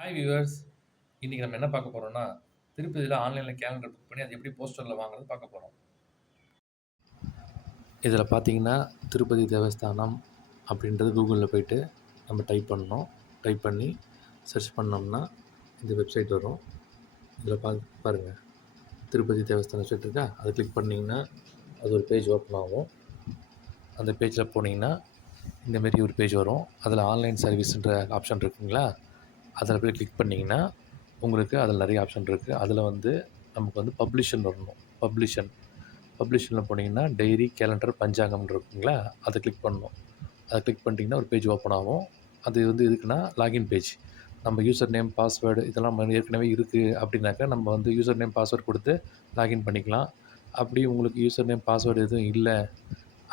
Hi viewers. இன்னைக்கு நம்ம என்ன பார்க்க போறோம்னா, திருப்பதியில ஆன்லைன்ல கேலண்டர் புக் பண்ணி அது எப்படி போஸ்டர்ல வாங்குறது பார்க்க போறோம். இதில பார்த்தீங்கன்னா, திருப்பதி தேவஸ்தானம் அப்படின்றது கூகுளில் போயிட்டு நம்ம டைப் பண்ணணும். டைப் பண்ணி சர்ச் பண்ணோம்னா இந்த வெப்சைட் வரும். இதில் பாருங்க. திருப்பதி தேவஸ்தானம் வெப்சைட் இருக்கா? அதை கிளிக் பண்ணிங்கன்னா அது ஒரு பேஜ் ஓப்பன் ஆகும். அந்த பேஜில் போனீங்கன்னா இந்தமாரி ஒரு பேஜ் வரும். அதில் ஆன்லைன் சர்வீஸ்ன்ற ஆப்ஷன் இருக்குங்களா? அதில் போய் கிளிக் பண்ணிங்கன்னா உங்களுக்கு அதில் நிறைய ஆப்ஷன் இருக்குது. அதில் வந்து நமக்கு வந்து பப்ளிஷன் வரணும். பப்ளிஷனில் போனீங்கன்னா டைரி, கேலண்டர், பஞ்சாங்கம்னு இருக்குங்களா? அதை கிளிக் பண்ணணும். அதை கிளிக் பண்ணிட்டீங்கன்னா ஒரு பேஜ் ஓப்பன் ஆகும். அது வந்து எதுக்குன்னா லாகின் பேஜ். நம்ம யூசர் நேம், பாஸ்வேர்டு இதெல்லாம் ஏற்கனவே இருக்குது அப்படின்னாக்கா நம்ம வந்து யூசர் நேம், பாஸ்வேர்டு கொடுத்து லாகின் பண்ணிக்கலாம். அப்படி உங்களுக்கு யூசர் நேம், பாஸ்வேர்டு எதுவும் இல்லை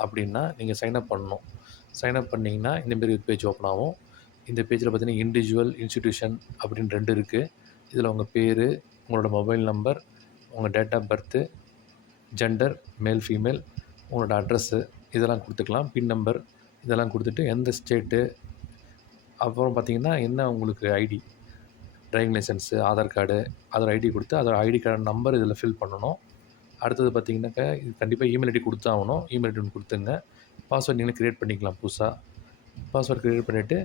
அப்படின்னா நீங்கள் சைன்அப் பண்ணணும். சைன்அப் பண்ணிங்கன்னா இந்தமாரி ஒரு பேஜ் ஓப்பன் ஆகும். இந்த பேஜில் பார்த்தீங்கன்னா இண்டிவிஜுவல், இன்ஸ்டிடியூஷன் அப்படின்னு 2 இருக்குது. இதில் உங்கள் பேர், உங்களோட மொபைல் நம்பர், உங்கள் date of birth, gender male, female, உங்களோட அட்ரஸ்ஸு இதெல்லாம் கொடுத்துக்கலாம். பின் நம்பர் இதெல்லாம் கொடுத்துட்டு எந்த ஸ்டேட்டு, அப்புறம் பார்த்திங்கன்னா என்ன உங்களுக்கு ID, driving licence, Aadhaar card, அதோட ஐடி கொடுத்து அதோட ஐடி கார்டு நம்பர் இதில் ஃபில் பண்ணணும். அடுத்தது பார்த்திங்கனாக்கா இது கண்டிப்பாக இமெயில் ஐடி கொடுத்தாகணும். இமெயில் ஐடி ஒன்று கொடுத்துங்க. பாஸ்வேர்டு நீங்களே க்ரியேட் பண்ணிக்கலாம் புதுசாக. பாஸ்வேர்டு க்ரியேட் பண்ணிவிட்டு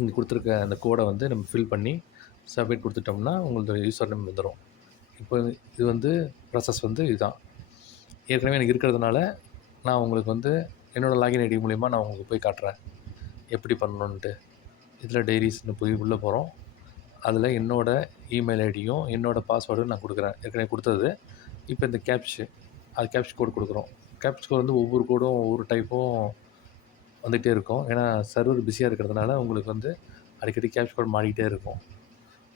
இங்கே கொடுத்துருக்க அந்த கோடை வந்து நம்ம ஃபில் பண்ணி சப்மிட் கொடுத்துட்டோம்னா உங்களோட யூசர் நேம் வந்துடும். இப்போ இது வந்து ப்ராசஸ் வந்து இதுதான். ஏற்கனவே எனக்கு இருக்கிறதுனால நான் உங்களுக்கு வந்து என்னோடய லாகின் ஐடி மூலிமா நான் உங்களுக்கு போய் காட்டுறேன் எப்படி பண்ணணுன்ட்டு. இதில் டைரிஸ்னு போய் உள்ளே போகிறோம். அதில் என்னோடய இமெயில் ஐடியும் என்னோடய பாஸ்வேர்டும் நான் கொடுக்குறேன். ஏற்கனவே கொடுத்தது. இப்போ இந்த அது கேப்ச் கோடு கொடுக்குறோம். கேப்ச் கோடு வந்து ஒவ்வொரு கோடும் ஒவ்வொரு டைப்பும் வந்துகிட்டே இருக்கும். ஏன்னா சர்வர் பிஸியாக இருக்கிறதுனால உங்களுக்கு வந்து அடிக்கடி கேப்ச் கோட் மாறிக்கிட்டே இருக்கும்.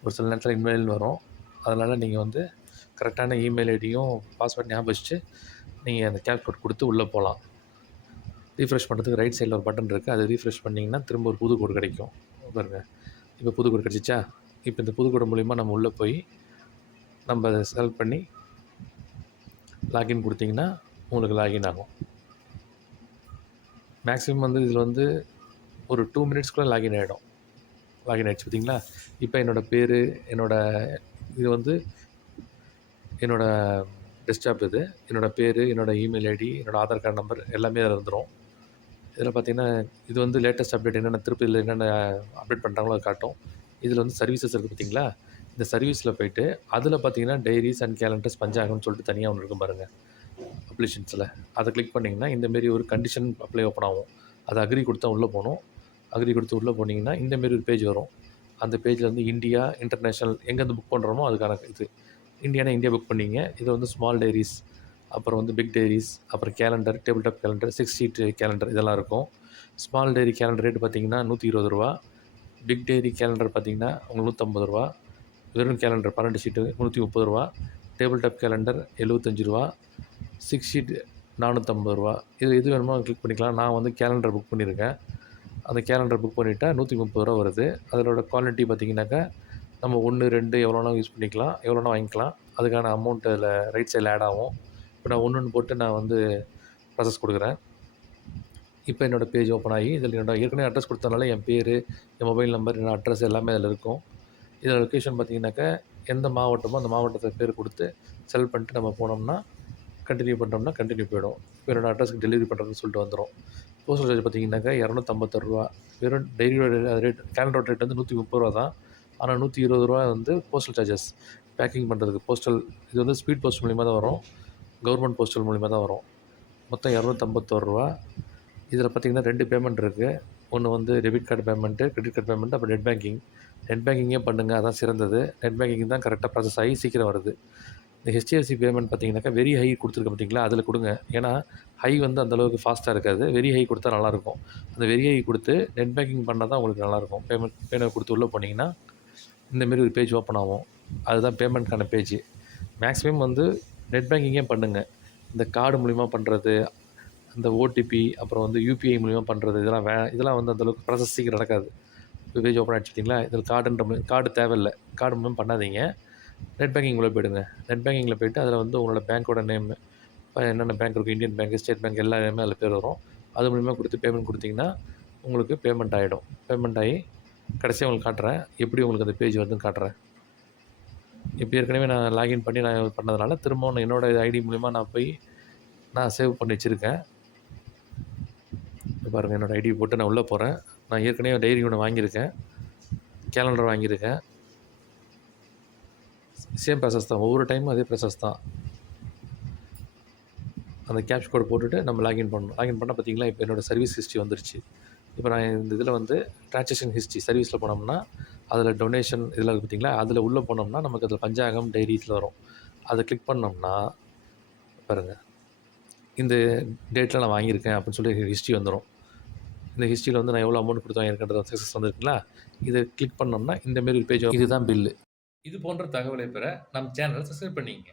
ஒரு சில நேரத்தில் இமெயில் வரும். அதனால் நீங்கள் வந்து கரெக்டான இமெயில் ஐடியும் பாஸ்வேர்ட் ஞாபகம் வச்சுட்டு நீங்கள் அந்த கேப்ச் கோட் கொடுத்து உள்ளே போகலாம். ரீஃப்ரெஷ் பண்ணுறதுக்கு ரைட் சைடில் ஒரு பட்டன் இருக்குது. அதை ரீஃப்ரெஷ் பண்ணிங்கன்னா திரும்ப ஒரு புது கோடு கிடைக்கும். பாருங்கள், இப்போ புது கோடு கிடச்சிச்சா? இப்போ இந்த புது கோடு மூலிமா நம்ம உள்ளே போய் நம்ம அதை செலக்ட் பண்ணி லாகின் கொடுத்திங்கன்னா உங்களுக்கு லாகின் ஆகும். மேக்ஸிமம் வந்து இதில் வந்து ஒரு 2 மினிட்ஸ்க்குள்ளே லாகின் ஆகிடும். லாகின் ஆகிடுச்சு பார்த்தீங்களா? இப்போ என்னோடய பேர், இது வந்து என்னோடய டெஸ்க்டாப் இது. என்னோடய பேர், என்னோடய இமெயில் ஐடி, என்னோடய ஆதார் கார்டு நம்பர் எல்லாமே அதில் வந்துடும். இதில் பார்த்திங்கன்னா இது வந்து லேட்டஸ்ட் அப்டேட் என்னென்ன திருப்பதியில் என்னென்ன அப்டேட் பண்ணுறாங்களோ அதை காட்டும். இதில் வந்து சர்வீசஸ் இருக்குது பார்த்தீங்களா? இந்த சர்வீஸில் போய்ட்டு அதில் பார்த்தீங்கன்னா டைரிஸ் அண்ட் கேலண்டர்ஸ், பஞ்சாங்கம்னு சொல்லிட்டு தனியாக ஒன்று இருக்கும் பாருங்கள் பப்ளிஷன்ஸில். அதை கிளிக் பண்ணிங்கன்னா இந்தமாரி ஒரு கண்டிஷன் அப்ளை ஓப்பன் ஆகும். அதை அக்ரி கொடுத்தா உள்ளே போகணும். அக்ரி கொடுத்து உள்ளே போனீங்கன்னா இந்தமாரி ஒரு பேஜ் வரும். அந்த பேஜில் வந்து இந்தியா, இன்டர்நேஷ்னல் எங்கேருந்து புக் பண்ணுறோமோ அதுக்கான இது. இந்தியானா இந்தியா புக் பண்ணிங்க. இது வந்து ஸ்மால் டைரிஸ், அப்புறம் வந்து பிக் டைரிஸ், அப்புறம் calendar, table top calendar, 6 sheet calendar இதெல்லாம் இருக்கும். ஸ்மால் டைரி கேலண்டர் ரேட்டு பார்த்திங்கன்னா ரூ. 120. பிக் டைரி கேலண்டர் பார்த்திங்கன்னா உங்களுக்கு ரூ. 150. வெறும் கேலண்டர் 12 ஷீட்டு ரூ. 130. டேபிள் டாப் கேலண்டர் ரூ. 75. 6 ஷீட் ரூ. 450. இதில் எது வேணுமோ கிளிக் பண்ணிக்கலாம். நான் வந்து கேலண்டர் புக் பண்ணியிருக்கேன். அந்த கேலண்டர் புக் பண்ணிவிட்டா ரூ. 130 வருது. அதோட குவாலிட்டி பார்த்திங்கனாக்கா நம்ம 1, 2 எவ்வளோனா யூஸ் பண்ணிக்கலாம், எவ்வளோனா வாங்கிக்கலாம். அதுக்கான அமௌண்ட் அதில் ரைட் சைடில் ஆட் ஆகும். இப்போ நான் 1ன்னு போட்டு நான் வந்து ப்ராசஸ் கொடுக்குறேன். இப்போ என்னோடய பேஜ் ஓப்பன் ஆகி இதில் என்னோட ஏற்கனவே அட்ரஸ் கொடுத்தனால என் பேர், என் மொபைல் நம்பர், என்னோடய அட்ரஸ் எல்லாமே அதில் இருக்கும். இதில் லொக்கேஷன் பார்த்திங்கனாக்கா எந்த மாவட்டமோ அந்த மாவட்டத்தை பேர் கொடுத்து செலக்ட் பண்ணிட்டு நம்ம போனோம்னா கண்டினியூ பண்ணுறோம்னா கண்டினியூ போய்டும். இப்போ என்னோடய அட்ரஸ்க்கு டெலிவரி பண்ணுறதுன்னு சொல்லிட்டு வந்துடும். போஸ்டல் சார்ஜ் பார்த்திங்கனாக்கா ரூ. 256. வெறும் டைரியோட ரேட், கேலண்டரோட ரேட் வந்து ரூ. 130 தான். ஆனால் ரூ. 120 வந்து போஸ்டல் சார்ஜஸ் பேக்கிங் பண்ணுறதுக்கு. போஸ்டல் இது வந்து ஸ்பீட் போஸ்ட் மூலிமா தான் வரும். கவர்மெண்ட் போஸ்டல் மூலிமா தான் வரும். மொத்தம் ரூ. 251. இதில் பார்த்திங்கன்னா 2 பேமெண்ட் இருக்குது. ஒன்று வந்து debit card payment, credit card payment, அப்புறம் நெட் பேங்கிங். நெட் பேங்கிங்கே பண்ணுங்கள், அதான் சிறந்தது. நெட் பேங்கிங் தான் கரெக்டாக ப்ராசஸ் ஆகி சீக்கிரம் வருது. இந்த ஹெச்டிஎஃப்சி பேமெண்ட் பார்த்திங்கனாக்கா வெரி ஹை கொடுத்துருக்க பார்த்தீங்களா? அதில் கொடுங்க. ஏன்னா ஹை வந்து அந்தளவுக்கு ஃபாஸ்ட்டாக இருக்காது. வெரி ஹை கொடுத்தா நல்லாயிருக்கும். அந்த வெரி ஹை கொடுத்து நெட் பேங்கிங் பண்ணால் தான் உங்களுக்கு நல்லாயிருக்கும். பேமெண்ட் கொடுத்து உள்ளே போனீங்கன்னா இந்தமாரி ஒரு பேஜ் ஓப்பன் ஆகும். அதுதான் பேமெண்ட்க்கான பேஜ். மேக்ஸிமம் வந்து நெட் பேங்கிங்கே பண்ணுங்கள். இந்த கார்டு மூலிமா பண்ணுறது, அந்த ஓடிபி, அப்புறம் வந்து யூபிஐ மூலிமா பண்ணுறது இதெல்லாம் வந்து அந்தளவுக்கு ப்ராசஸ் சீக்கிரம் நடக்காது. இப்போ பேஜ் ஓப்பன் ஆகிடுச்சு பார்த்தீங்களா? இதில் கார்டு தேவையில்லை. கார்டு மூலம் பண்ணாதீங்க. நெட் பேங்கிங் உள்ள போய்டுங்க. நெட் பேங்கிங்கில் போய்ட்டு அதில் வந்து உங்களோட பேங்க்கோட நேம், என்னென்ன பேங்க் இருக்குது, இந்தியன் பேங்க், ஸ்டேட் பேங்க் எல்லா நேமே அதில் பேர் வரும். அது மூலிமா கொடுத்து பேமெண்ட் கொடுத்தீங்கன்னா உங்களுக்கு பேமெண்ட் ஆகிடும். பேமெண்ட் ஆகி கடைசியா உங்களுக்கு காட்டுறேன். எப்படி உங்களுக்கு அந்த பேஜ் வருதுன்னு காட்டுறேன். இப்போ ஏற்கனவே நான் லாகின் பண்ணி நான் பண்ணதுனால திரும்பவும் என்னோட ஐடி மூலியமா நான் போய் நான் சேவ் பண்ணி வச்சிருக்கேன். இங்க பாருங்க என்னோட ஐடி போட்டு நான் உள்ள போறேன். நான் ஏற்கனவே டைரி ஒண்ணு வாங்கியிருக்கேன். கேலண்டர் வாங்கியிருக்கேன். சேம் ப்ராசஸ் தான். ஒவ்வொரு டைமும் அதே ப்ராசஸ் தான். அந்த கேப்ச் கோட் போட்டுட்டு நம்ம லாகின் பண்ணணும். லாகின் பண்ணா பார்த்தீங்களா, இப்போ என்னோட சர்வீஸ் ஹிஸ்ட்ரி வந்துருச்சு. இப்போ நான் இந்த இதில வந்து டிரான்சாக்ஷன் ஹிஸ்ட்ரி சர்வீஸில் போனோம்னா, அதில டொனேஷன் இதெல்லாம் இருக்கு பார்த்தீங்களா, அதில உள்ள போனோம்னா நமக்கு அதில பஞ்சாங்கம், டைரி இதில வரும். அத கிளிக் பண்ணோம்னா பாருங்க, இந்த டேட்ல நான் வாங்கியிருக்கேன் அப்படின்னு சொல்லி ஹிஸ்ட்ரி வந்துரும். இந்த ஹிஸ்ட்ரியில வந்து நான் எவ்வளோ அமௌண்ட் குடுத்து வாங்கியிருக்கேன்றது சக்ஸஸ் வந்திருக்குங்களா, இத கிளிக் பண்ணோம்னா இந்த மாரி ஒரு பேஜ் இதுதான் பில்லு. இது போன்ற தகவலை பெற நம் சேனலை சப்ஸ்கிரைப் பண்ணிக்கங்க.